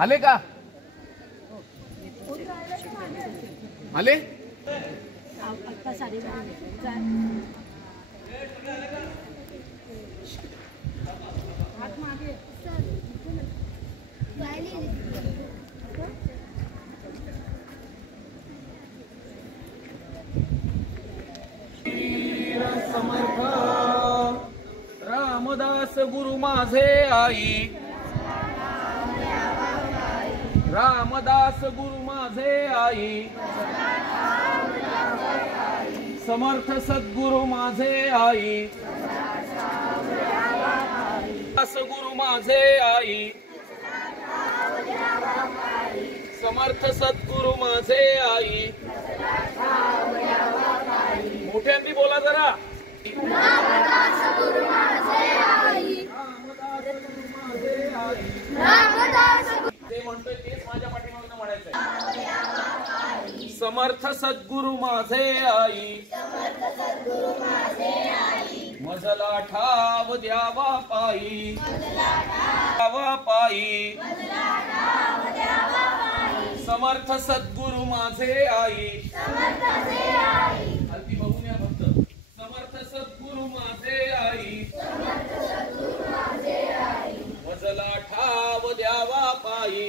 आले का? आले? समर्थ रामदास गुरु माझे आई, रामदास गुरु माझे आई, समर्थ सद्गुरु माझे आई, दास गुरु माझे आई, समर्थ सद्गुरु माझे आई। मोठ्यांनी बोला जरा। रामदास गुरु माझे आई, रामदास ते म्हणतोय तेच माझ्या पाठीमागून म्हणायचंय। समर्थ सद्गुरु माझे आई, मजला ठाव द्यावा पायी, द्यावा पायी, समर्थ सद्गुरु माझे आई, हल्ली बघून या फक्त। समर्थ सद्गुरु माझे आई, मजला ठाव द्यावा पायी,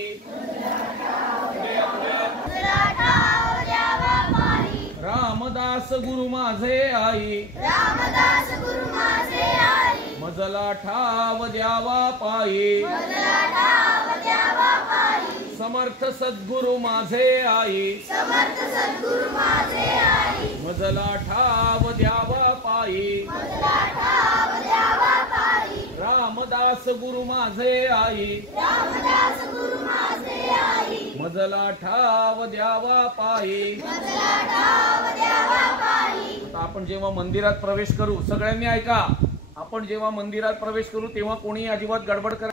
रामदास गुरु माझे आई, रामदास गुरु माझे आई, मजला ठाव द्यावा पायी, समर्थ सद्गुरु माझे आई, समर्थ सद्गुरु माझे आई, मजला ठाव द्यावा पायी, रामदास गुरु माझे आई, रामदास गुरु माझे आई, मजला ठाव द्यावा पायी। आता आपण जेव्हा मंदिरात प्रवेश करू, सगळ्यांनी ऐका, आपण जेव्हा मंदिरात प्रवेश करू तेव्हा कोणी अजिबात गडबड करा।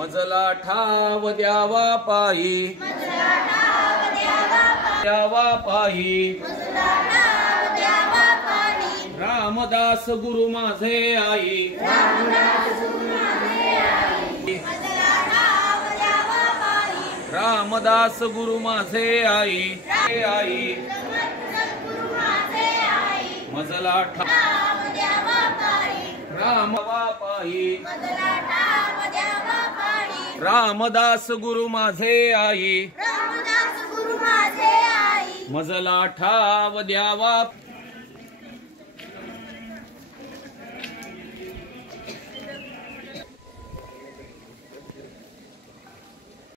मजला ठाव द्यावा पायी, द्यावा पायी, रामदास गुरु माझे आई, रामदास गुरु माझे आई, आई मजला ठाव रामवा पायी, रामदास गुरु माझे आई, रामदास गुरु माझे आई मजला ठाव द्यावा